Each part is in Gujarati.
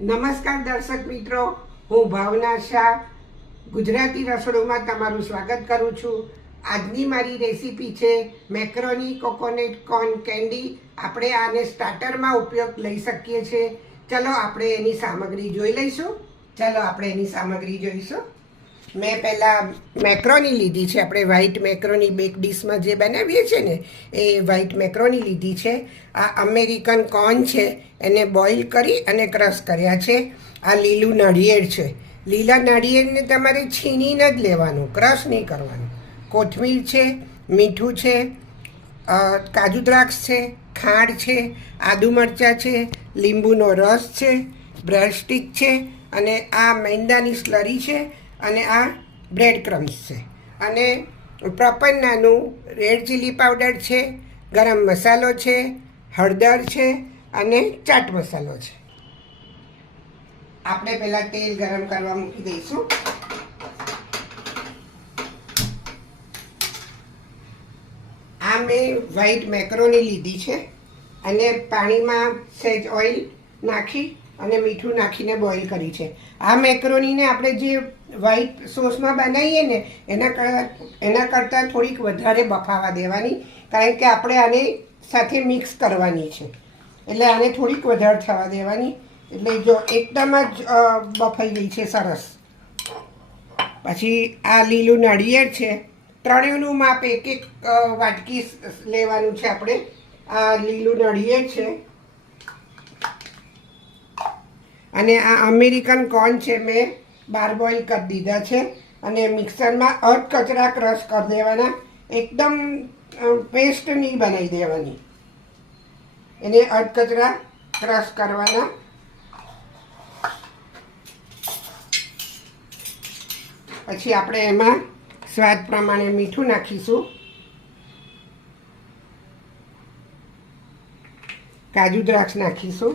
નમસ્કાર દર્શક મિત્રો, હું ભાવના શાહ. ગુજરાતી રસોડુંમાં તમારું સ્વાગત કરું છું. આજની મારી રેસીપી છે મેક્રોની કોકોનટ કોર્ન કેન્ડી. આપણે આને સ્ટાર્ટરમાં ઉપયોગ લઈ શકીએ છીએ. ચલો આપણે એની સામગ્રી જોઈ લઈશું. ચલો આપણે એની સામગ્રી જોઈશું. મેં પહેલાં મેક્રોની લીધી છે. આપણે વ્હાઈટ મેક્રોની બેક ડીશમાં જે બનાવીએ છીએ ને, એ વ્હાઈટ મેક્રોની લીધી છે. આ અમેરિકન કોર્ન છે. એને બોઇલ કરી અને ક્રશ કર્યા છે. આ લીલું નાળિયેર છે. લીલા નાળિયેરને તમારે છીણીને જ લેવાનું, ક્રશ નહીં કરવાનું. કોથમીર છે, મીઠું છે કાજુ દ્રાક્ષ છે, ખાંડ છે, આદુ મરચાં છે, લીંબુનો રસ છે બ્રશ સ્ટીક છે અને આ મેંદાની સ્લરી છે. અને આ બ્રેડ ક્રમ્સ છે. અને પ્રપન્નાનું રેડ ચીલી પાવડર છે, ગરમ મસાલો છે, હળદર છે અને ચાટ મસાલો છે. આપણે પહેલાં તેલ ગરમ કરવા મૂકી દઈશું. આ મેં વ્હાઈટ મેકરોની લીધી છે અને પાણીમાં સહેજ ઓઇલ નાખી અને મીઠું નાખીને બોઇલ કરી છે. આ મેકરોનીને આપણે જે વ્હાઈટ સોસમાં બનાવીએ ને, એના એના કરતાં થોડીક વધારે બફાવા દેવાની, કારણ કે આપણે આને સાથે મિક્સ કરવાની છે. એટલે આને થોડીક વધારે થવા દેવાની, એટલે જો એકદમ જ બફાઈ ગઈ છે સરસ. પછી આ લીલું નાળિયેર છે, ત્રણેયનું માપ એક એક વાટકી લેવાનું છે આપણે. આ લીલું નળિયેર છે. અને આ અમેરિકન કોર્ન છે મેં. બાર બોઇલ કરી દીધા છે અને મિક્સરમાં અર્ધ કચરા ક્રશ કરી દેવાના. એકદમ પેસ્ટ નહીં બનાવી દેવાની. એને અર્ધ કચરા ક્રશ કરવાના. પછી આપણે એમાં સ્વાદ પ્રમાણે મીઠું નાખીશું. કાજુ દ્રાક્ષ નાખીશું.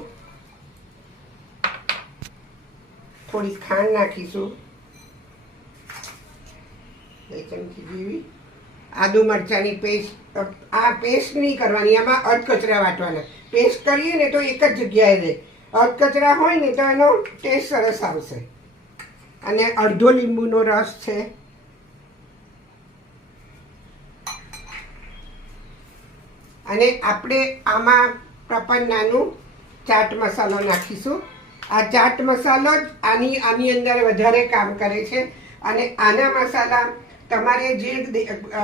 થોડી ખાંડ નાખીશું. બે ચમચી જેવી. આદુ મરચાંની પેસ્ટ આ પેસ્ટ નહીં કરવાની, આમાં અધકચરા વાટવાના. પેસ્ટ કરીએ ને તો એક જ જગ્યાએ રહે. અધકચરા હોય ને તો એનો ટેસ્ટ સરસ આવશે. અને અડધો લીંબુનો રસ છે. અને આપણે આમાં પ્રપન્નાનું ચાટ મસાલો નાખીશું. આ ચાટ મસાલો જ આની આની અંદર વધારે કામ કરે છે. અને આના મસાલા તમારે જે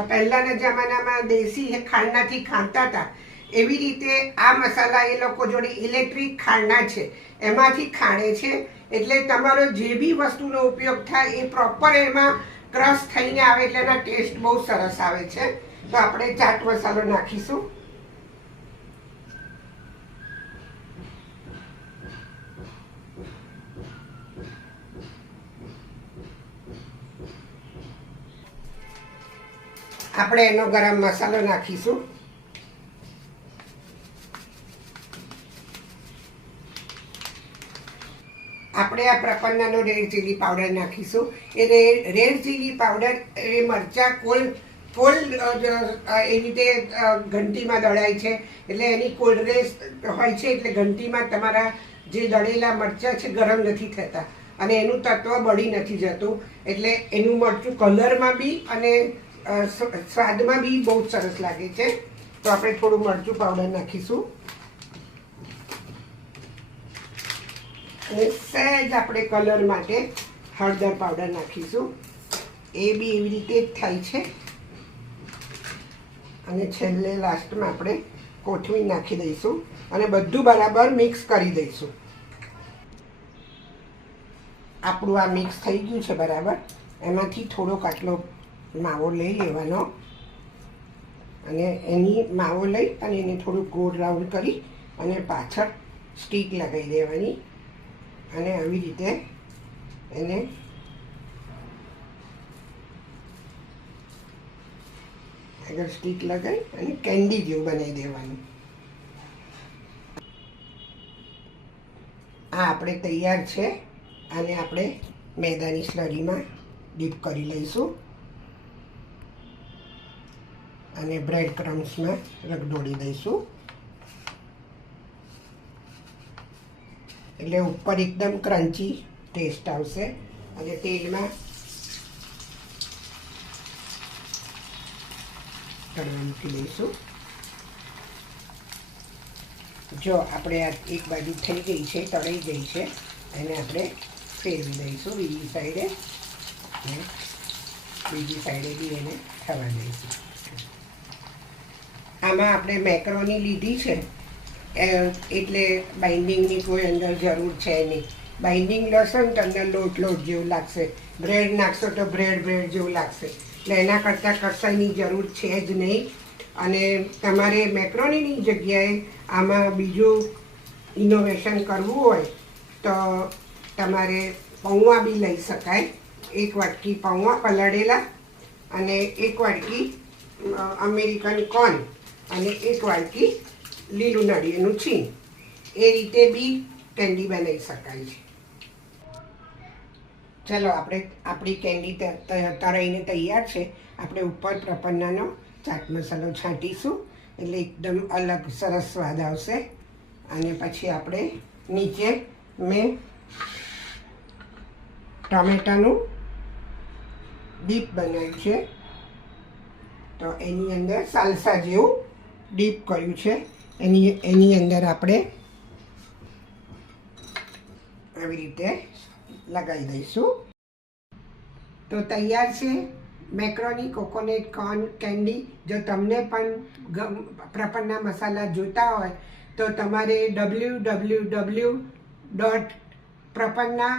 પહેલાંના જમાનામાં દેશી ખાંડનાથી ખાંતા હતા, એવી રીતે આ મસાલા એ લોકો જોડે ઇલેક્ટ્રિક ખાંડના છે. એમાંથી ખાંડે છે. એટલે તમારો જે બી વસ્તુનો ઉપયોગ થાય એ પ્રોપર એમાં ક્રશ થઈને આવે એટલે એના ટેસ્ટ બહુ સરસ આવે છે. તો આપણે ચાટ મસાલો નાખીશું. આપણે એનો ગરમ મસાલો નાખીશું. આપણે આ પ્રપન્નાનો રેડ ચીલી પાવડર નાખીશું. એ રેડ ચીલી પાવડર, એ મરચાં કોલ્ડ કોલ્ડ એ રીતે ઘંટીમાં દળાય છે. એટલે એની કોલ્ડનેસ હોય છે, એટલે ઘંટીમાં તમારા જે દળેલા મરચાં છે, ગરમ નથી થતા. અને એનું તત્વ બળી નથી જતું. એટલે એનું મરચું કલરમાં બી અને સ્વાદમાં બી બહુ સરસ લાગે છે. તો આપણે થોડું મરચું પાવડર નાખીશું. અને સહેજ આપણે કલર માટે હળદર પાવડર નાખીશું. એ બી એવી રીતે જ થાય છે. અને છેલ્લે લાસ્ટમાં આપણે કોથમીર નાખી દઈશું અને બધું બરાબર મિક્સ કરી દઈશું. આપણું આ મિક્સ થઈ ગયું છે બરાબર. એમાંથી થોડોક આટલો માવો લઈ લેવાનો. અને એની માવો લઈ અને એને થોડું ગોળ રાઉન્ડ કરી અને પાછળ સ્ટીક લગાવી દેવાની. અને આવી રીતે એને આગળ સ્ટીક લગાવી અને કેન્ડી જેવું બનાવી દેવાનું. આ આપણે તૈયાર છે. આને આપણે મેદાની સ્લરીમાં ડીપ કરી લઈશું. અને બ્રેડ ક્રમ્સમાં રગડોળી દઈશું. એટલે ઉપર એકદમ ક્રન્ચી ટેસ્ટ આવશે. અને તેલમાં તળવા મૂકી દઈશું. જો આપણે આ એક બાજુ થઈ ગઈ છે, તળાઈ ગઈ છે, એને આપણે ફેરવી દઈશું. બીજી સાઈડે બીજી સાઈડે બી એને થવા દઈશું. આમાં આપણે મેક્રોની લીધી છે. એટલે બાઇન્ડિંગની કોઈ અંદર જરૂર છે નહીં. બાઇન્ડિંગ લેશો ને તમને લોટ લોટ જેવું લાગશે. બ્રેડ નાખશો તો બ્રેડ બ્રેડ જેવું લાગશે. એટલે એના કરતાં કસાઈની જરૂર છે જ નહીં. અને તમારે મેક્રોનીની જગ્યાએ આમાં બીજું ઇનોવેશન કરવું હોય તો તમારે પૌવા બી લઈ શકાય. એક વાટકી પૌવા પલાળેલા અને એક વાટકી અમેરિકન કોર્ન અને એક વાટકી લીલું નાળિયેરનું છીણ. એ રીતે બી કેન્ડી બનાવી શકાય છે. ચલો, આપણે આપણી કેન્ડી ત- ત- તળાઈને તૈયાર છે. આપણે ઉપર પ્રપન્નાનો ચાટ મસાલો છાંટીશું. એટલે એકદમ અલગ સરસ સ્વાદ આવશે. અને પછી આપણે નીચે મેં ટમેટાનું ડીપ બનાવ્યું છે. તો એની અંદર સાલસા જેવું ડીપ કર્યું છે. એની એની અંદર આપણે આવી રીતે લગાવી દઈશું. તો તૈયાર છે મેક્રોની કોકોનટ કોર્ન કેન્ડી. જો તમને પણ પ્રપન્ના મસાલા જોતા હોય, તો તમારે W W W dot Prapanna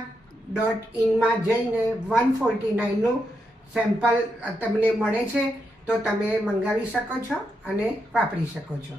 dot ઇનમાં જઈને વન ફોર્ટી નાઇનનું સેમ્પલ તમને મળે છે. તો તમે મંગાવી શકો છો અને વાપરી શકો છો.